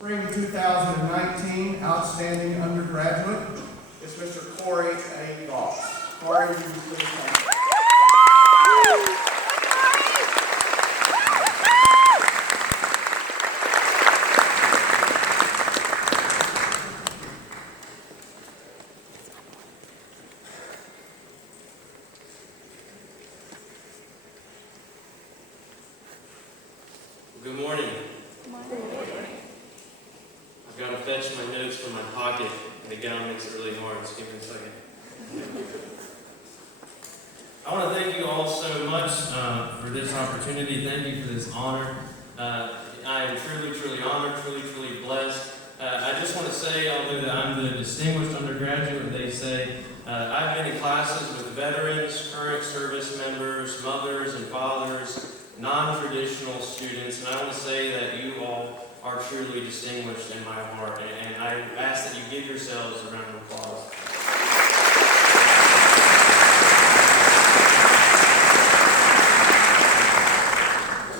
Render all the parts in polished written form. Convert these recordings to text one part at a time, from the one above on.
Spring 2019 Outstanding Undergraduate is Mr. Corey A. Goss. Corey, will you please come? Good morning. I've got to fetch my notes from my pocket, and the gown makes it really hard, so give me a second. I want to thank you all so much for this opportunity. Thank you for this honor. I am truly honored, truly blessed. I just want to say, although that I'm the distinguished undergraduate, they say, I've been in classes with veterans, current service members, mothers and fathers, non-traditional students, and I want to say that you all are truly distinguished in my heart, and I ask that you give yourselves a round of applause.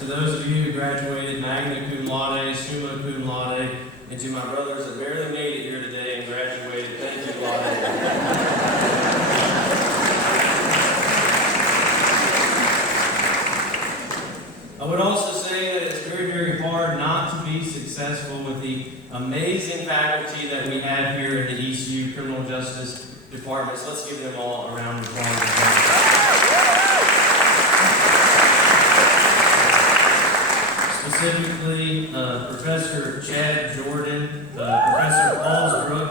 To those of you who graduated magna cum laude, summa cum laude, and to my brothers that barely made it here today and graduated, thank you, laude. I would also say that it's very hard not to be successful with the amazing faculty that we have here in the ECU Criminal Justice Department. So let's give them all a round of applause. Specifically, Professor Chad Jordan, Professor Paulsbrook,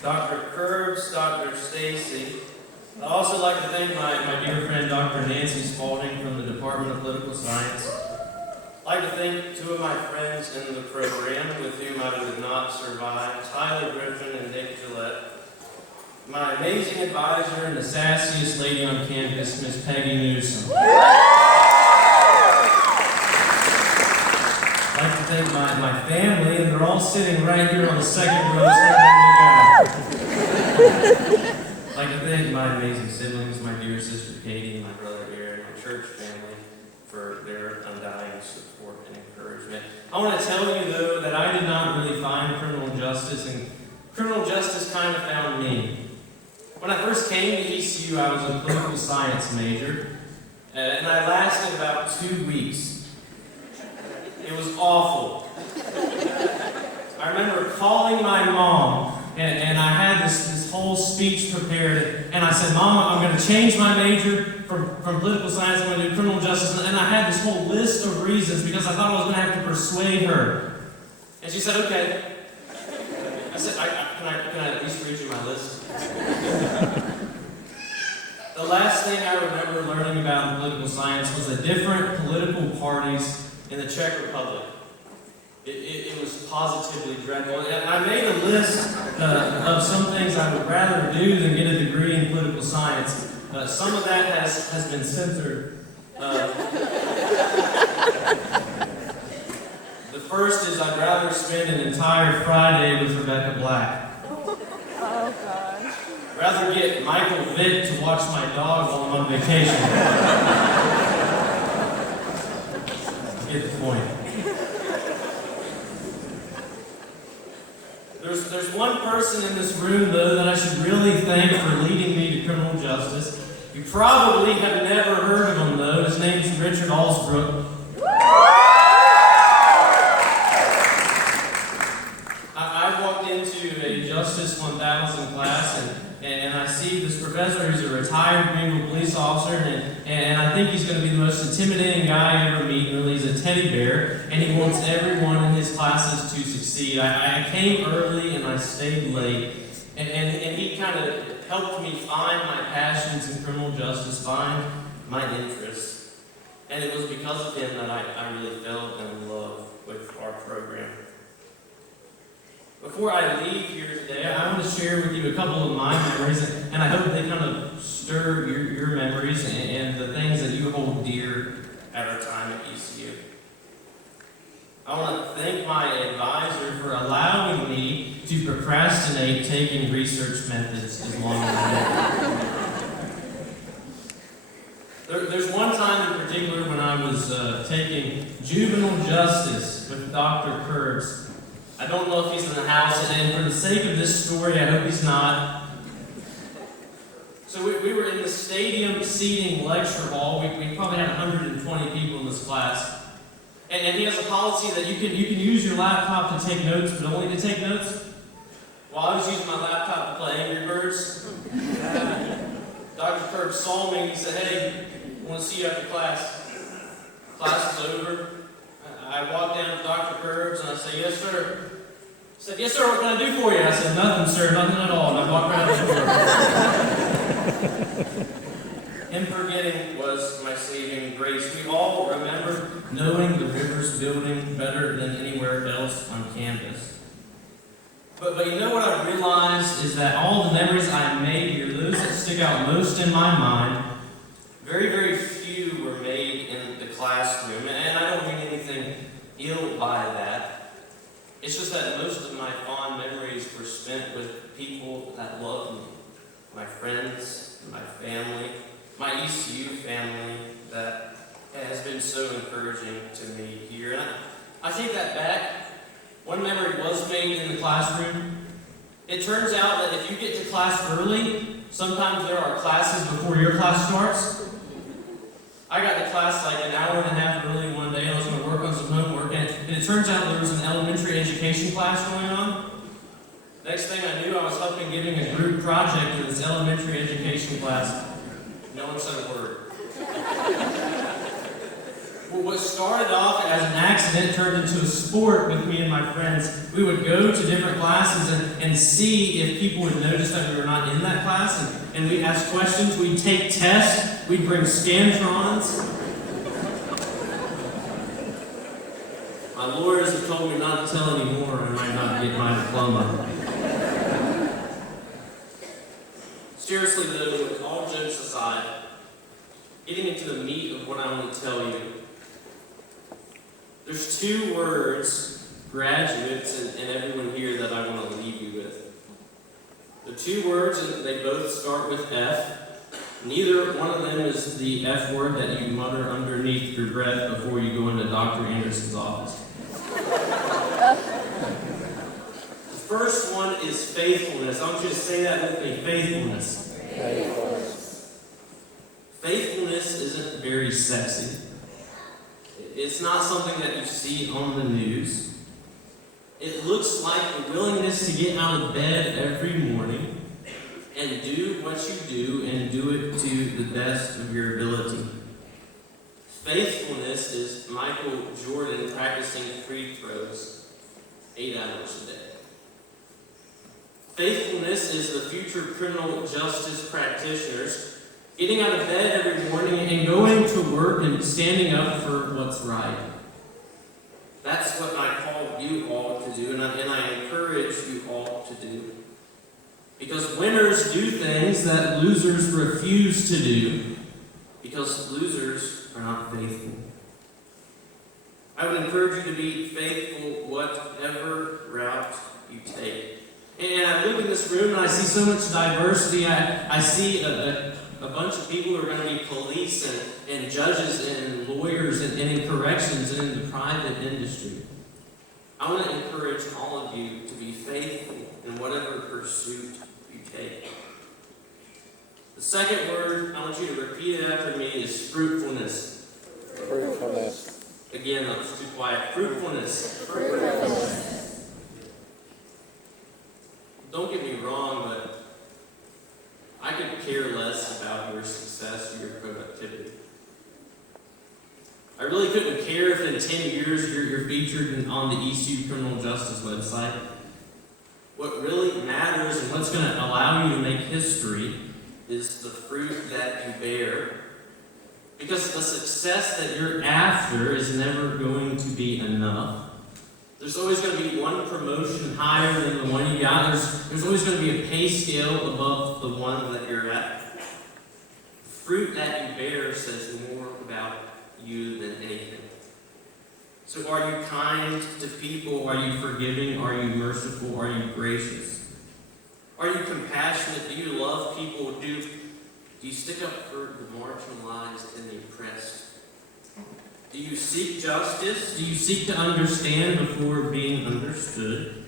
Dr. Curbs, Dr. Stacy. I'd also like to thank my dear friend Dr. Nancy Spaulding from the Department of Political Science. I'd like to thank two of my friends in the program with whom I would not survive, Tyler Griffin and Dick Gillette. My amazing advisor and the sassiest lady on campus, Miss Peggy Newsom. I'd like to thank my family, and they're all sitting right here on the second row, I'd like to thank my amazing siblings, my dear sister Katie, and my brother Aaron, my church family, for their undying support and encouragement. I want to tell you, though, that I did not really find criminal justice, and criminal justice kind of found me. When I first came to ECU, I was a political science major, and I lasted about 2 weeks. It was awful. I remember calling my mom, and I had this whole speech prepared, and I said, Mama, I'm going to change my major from political science, I'm going to do criminal justice, and I had this whole list of reasons because I thought I was going to have to persuade her. And she said, okay. I said, can I at least read you my list? The last thing I remember learning about in political science was the different political parties in the Czech Republic. It was positively dreadful. And I made a list of some things I would rather do than get a degree in political science. Some of that has been censored. The first is I'd rather spend an entire Friday with Rebecca Black. Oh, gosh. Rather get Michael Vick to watch my dog while I'm on vacation. Get the point. There's one person in this room, though, that I should really thank for leading me to criminal justice. You probably have never heard of him, though. His name's Richard Allsbrook. I walked into a Justice 1000 class, and I see this professor who's a retired Greenville police officer, and I think he's going to be the most intimidating guy I ever meet. Really, he's a teddy bear, and he wants everyone in his classes to succeed. I came early and I stayed late, and he kind of helped me find my passions in criminal justice, find my interests, and it was because of him that I really fell in love with our program. Before I leave here today, I want to share with you a couple of my memories, and I hope they kind of stir your memories and the things that you hold dear at our time at ECU. I want to thank my advisor for allowing me to procrastinate taking research methods as long as I did. There's one time in particular when I was taking juvenile justice with Dr. Kurtz. I don't know if he's in the house, and for the sake of this story, I hope he's not. So we were in the stadium seating lecture hall. We probably had 120 people in this class. And he has a policy that you can use your laptop to take notes, but only to take notes. While I was using my laptop to play Angry Birds, Dr. Kurtz saw me and he said, "Hey, I want to see you after class." Class is over. I walked down to Dr. Kurtz and I said, "Yes, sir." He said, "Yes, sir, what can I do for you?" I said, "Nothing, sir, nothing at all." And I walked right out the door. Him forgetting was my saving grace. We all remember knowing the Rivers building better than anywhere else on campus. But you know what I realized is that all the memories I made here, those that stick out most in my mind, very, very few were made in the classroom. And I don't mean anything ill by that. It's just that most of my fond memories were spent with people that loved me. My friends, my family, my ECU family that has been so encouraging to me here. And I take that back. One memory was made in the classroom. It turns out that if you get to class early, sometimes there are classes before your class starts. I got to class like an hour and a half early one day, and I was going to work on some homework, and it turns out there was an elementary education class going on. Next thing I knew, I was helping giving a group project in this elementary education class. No one said a word. Well, what started off as an accident turned into a sport with me and my friends. We would go to different classes and see if people would notice that we were not in that class, and we'd ask questions, we'd take tests, we'd bring scantrons. My lawyers have told me not to tell anymore, or I might not get my diploma. Seriously though, with all jokes aside, getting into the meat of what I want to tell you, there's two words, graduates and everyone here, that I want to leave you with. The two words, and they both start with F. Neither one of them is the F word that you mutter underneath your breath before you go into Dr. Anderson's office. The first one is faithfulness. I want you to say that with me, faithfulness. Faithfulness. Faithfulness isn't very sexy. It's not something that you see on the news. It looks like the willingness to get out of bed every morning and do what you do and do it to the best of your ability. Faithfulness is Michael Jordan practicing free throws 8 hours a day. Faithfulness is the future criminal justice practitioners getting out of bed every morning and going to work and standing up for what's right. That's what I call you all to do, and I encourage you all to do. Because winners do things that losers refuse to do, because losers are not faithful. I would encourage you to be faithful whatever route you take. And I look in this room and I see so much diversity. I see a bunch of people who are going to be police and judges and lawyers and in corrections and in the private industry. I want to encourage all of you to be faithful in whatever pursuit you take. The second word, I want you to repeat it after me, is fruitfulness. Fruitfulness. Again, that was too quiet. Fruitfulness. Fruitfulness. Don't get me wrong, but I could care less about your success or your productivity. I really couldn't care if in 10 years you're featured on the ECU Criminal Justice website. What really matters and what's going to allow you to make history is the fruit that you bear. Because the success that you're after is never going to be enough. There's always going to be one promotion higher than the one you got. There's always going to be a pay scale above the one that you're at. The fruit that you bear says more about you than anything. So are you kind to people? Are you forgiving? Are you merciful? Are you gracious? Are you compassionate? Do you love people? Do Do you stick up for the marginalized and the oppressed? Do you seek justice? Do you seek to understand before being understood?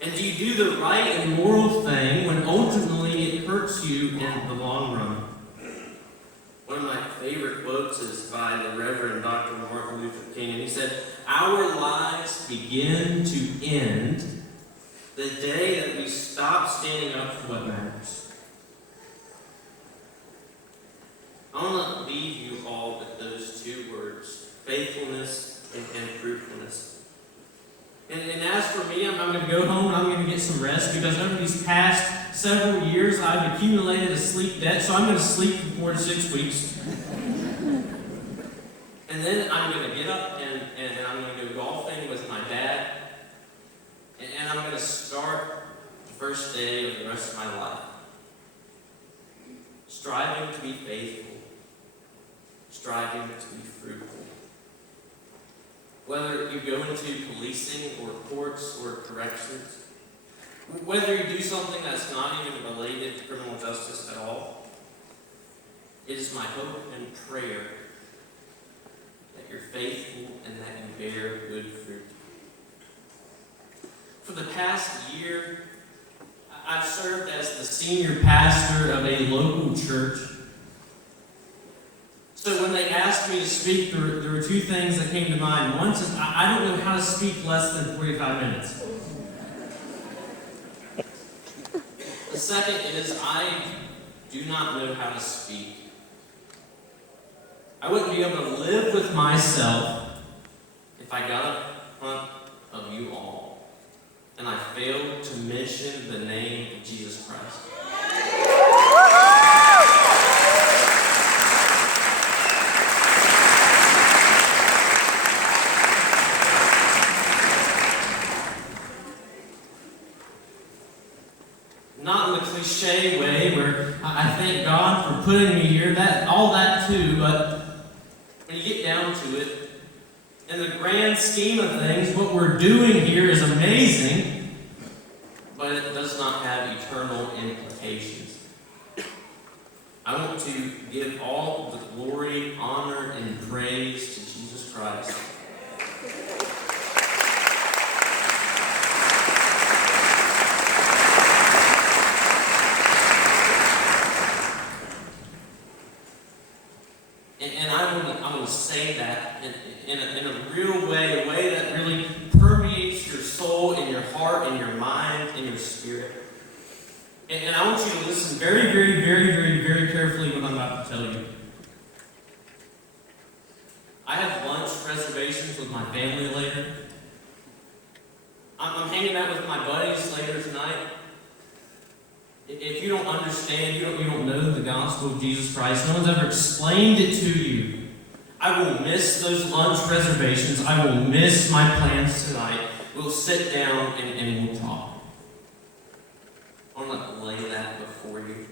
And do you do the right and moral thing when ultimately it hurts you in the long run? One of my favorite quotes is by the Reverend Dr. Martin Luther King, and he said, "Our lives begin to end the day that we stop standing up for what matters." I want to leave you all with those two words, faithfulness and fruitfulness. And as for me, I'm going to go home and I'm going to get some rest, because over these past several years I've accumulated a sleep debt, so I'm going to sleep for 4 to 6 weeks. And then I'm going to get up and I'm going to go golfing with my dad. And I'm going to start the first day of the rest of my life, striving to be faithful, striving to be fruitful. Whether you go into policing or courts or corrections, whether you do something that's not even related to criminal justice at all, it is my hope and prayer that you're faithful and that you bear good fruit. For the past year, I've served as the senior pastor of a local church. So when they asked me to speak, there were two things that came to mind. One is, I don't know how to speak less than 45 minutes. The second is, I do not know how to speak. I wouldn't be able to live with myself if I got up in front of you all and I failed to mention the name of Jesus Christ. Not in the cliche way where I thank God for putting me here, all that too, but when you get down to it, in the grand scheme of things, what we're doing here is amazing, but it does not have eternal implications. I want to give all the glory, honor, and praise to Jesus Christ. And I want to say that in a real way, a way that really permeates your soul and your heart and your mind and your spirit. And I want you to listen very, very, very, very, very carefully what I'm about to tell you. I have lunch reservations with my family later. I'm hanging out with my buddies later tonight. If you don't understand, you don't know the gospel of Jesus Christ, no one's ever explained it to you, I will miss those lunch reservations. I will miss my plans tonight. We'll sit down and we'll talk. I want to lay that before you.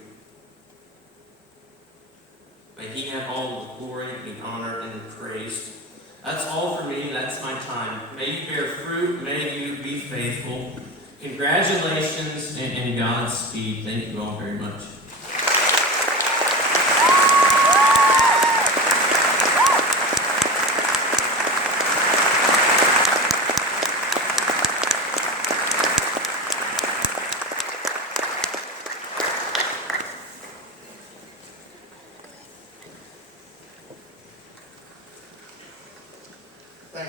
May He have all the glory and honor and praise. That's all for me. That's my time. May you bear fruit. May you be faithful. Congratulations and Godspeed. Thank you all very much.